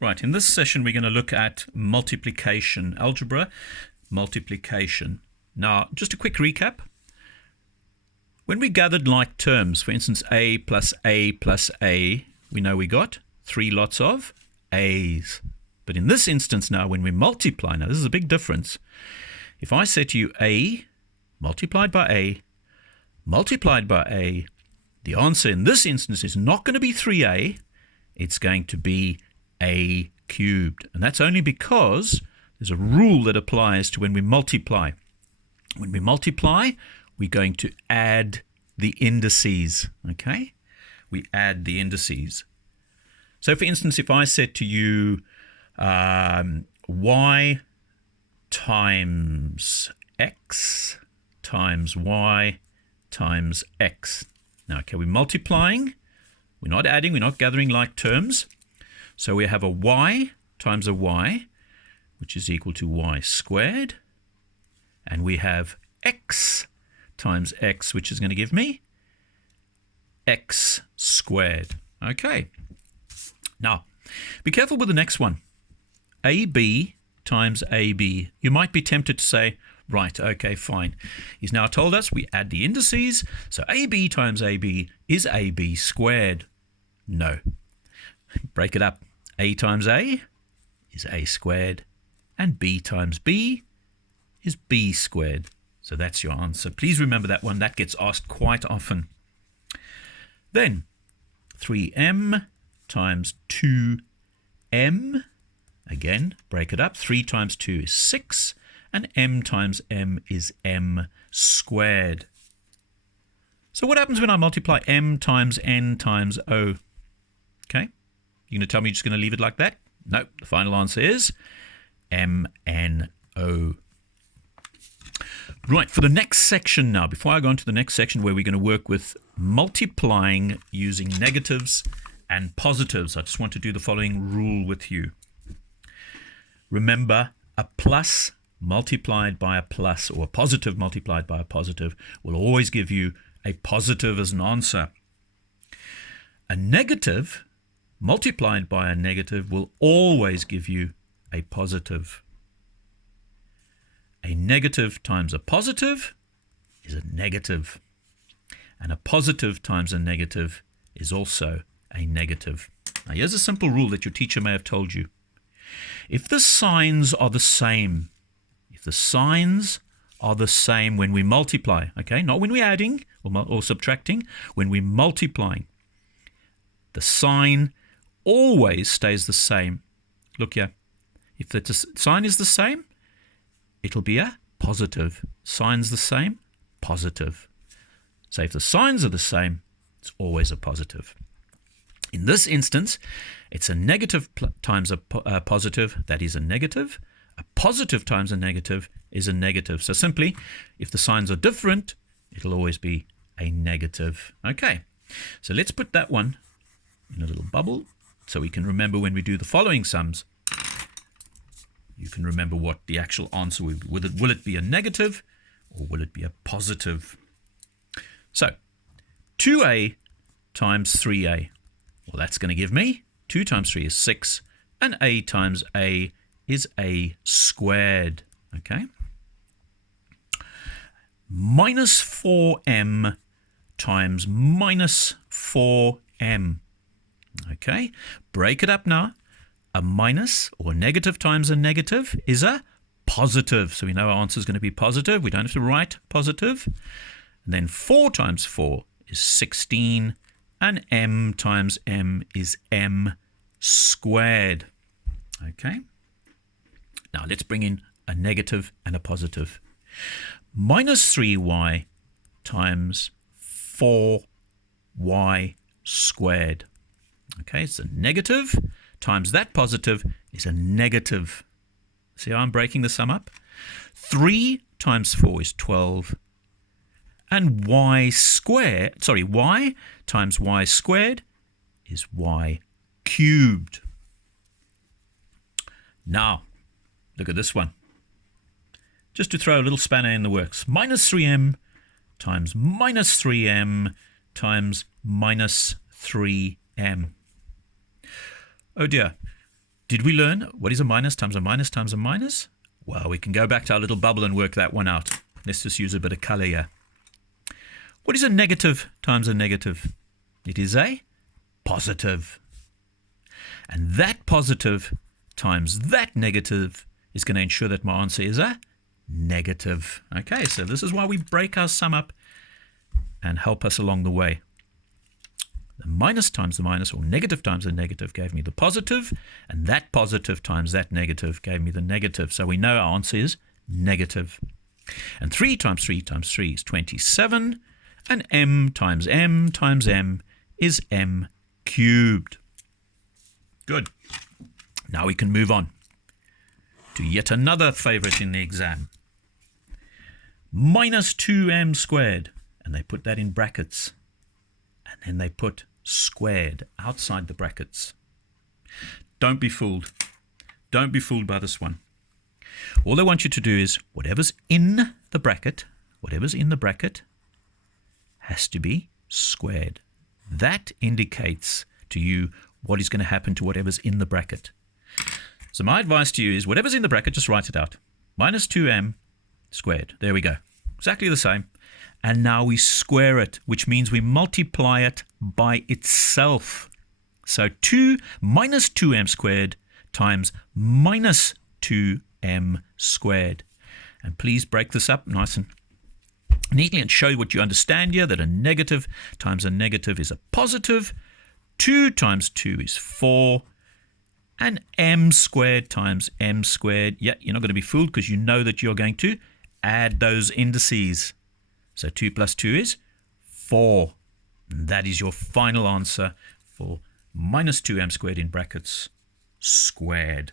Right, in this session we're going to look at multiplication, algebra, multiplication. Now, just a quick recap. When we gathered like terms, for instance, a plus a plus a, we know we got 3 lots of a's. But in this instance now, when we multiply, now this is a big difference. If I say to you a multiplied by a, multiplied by a, the answer in this instance is not going to be 3a, it's going to be a cubed. And that's only because there's a rule that applies to when we multiply. When we multiply, we're going to add the indices, okay? We add the indices. So for instance, if I said to you y times x times y times x. Now, okay, we're multiplying. We're not adding, we're not gathering like terms. So we have a y times a y, which is equal to y squared. And we have x times x, which is going to give me x squared. Okay. Now, be careful with the next one. AB times AB. You might be tempted to say, right, okay, fine. He's now told us we add the indices, so AB times AB is AB squared. No. Break it up. A times A is A squared, and B times B is B squared. So that's your answer. Please remember that one. That gets asked quite often. Then 3m times 2m. Again, break it up. 3 times 2 is 6, and m times m is m squared. So what happens when I multiply m times n times o? Okay. You're going to tell me you're just going to leave it like that? No, the final answer is MNO. Right, for the next section now, before I go on to the next section where we're going to work with multiplying using negatives and positives, I just want to do the following rule with you. Remember, a plus multiplied by a plus, or a positive multiplied by a positive, will always give you a positive as an answer. A negative multiplied by a negative will always give you a positive. A negative times a positive is a negative. And a positive times a negative is also a negative. Now here's a simple rule that your teacher may have told you. If the signs are the same, when we multiply, okay, not when we're adding or subtracting, when we're multiplying, the sign always stays the same. Look here. If the sign is the same, it'll be a positive. Sign's the same, positive. So if the signs are the same, it's always a positive. In this instance, it's a negative times a positive, that is a negative. A positive times a negative is a negative. So simply, if the signs are different, it'll always be a negative. Okay, so let's put that one in a little bubble, so we can remember when we do the following sums. You can remember what the actual answer will be. Will it be a negative or will it be a positive? So 2a times 3a. Well, that's going to give me 2 times 3 is 6, and a times a is a squared. Okay. Minus 4m times minus 4m. Okay, break it up now. A minus or negative times a negative is a positive. So we know our answer is going to be positive. We don't have to write positive. And then 4 times 4 is 16. And m times m is m squared. Okay. Now let's bring in a negative and a positive. Minus 3y times 4y squared. Okay, it's a negative times that positive is a negative. See how I'm breaking the sum up? 3 times 4 is 12. And y times y squared is y cubed. Now, look at this one. Just to throw a little spanner in the works. Minus 3m times minus 3m times minus 3m. Oh dear, Did we learn what is a minus times a minus times a minus? Well, we can go back to our little bubble and work that one out. Let's just use a bit of color here. What is a negative times a negative? It is a positive. And that positive times that negative is going to ensure that my answer is a negative. Okay, so this is why we break our sum up and help us along the way. The minus times the minus, or negative times the negative, gave me the positive, and that positive times that negative gave me the negative. So we know our answer is negative. And 3 times 3 times 3 is 27, and m times m times m is m cubed. Good. Now we can move on to yet another favorite in the exam. Minus 2m squared, and they put that in brackets, and then they put squared outside the brackets. Don't be fooled. Don't be fooled by this one. All they want you to do is whatever's in the bracket has to be squared. That indicates to you what is going to happen to whatever's in the bracket. So my advice to you is whatever's in the bracket, just write it out. Minus 2m squared. There we go. Exactly the same. And now we square it, which means we multiply it by itself. So 2 minus 2m squared times minus 2m squared. And please break this up nice and neatly and show what you understand here, that a negative times a negative is a positive. 2 times 2 is 4. And m squared times m squared. Yeah, you're not going to be fooled because you know that you're going to add those indices. So 2 plus 2 is 4. And that is your final answer for minus 2m squared in brackets squared.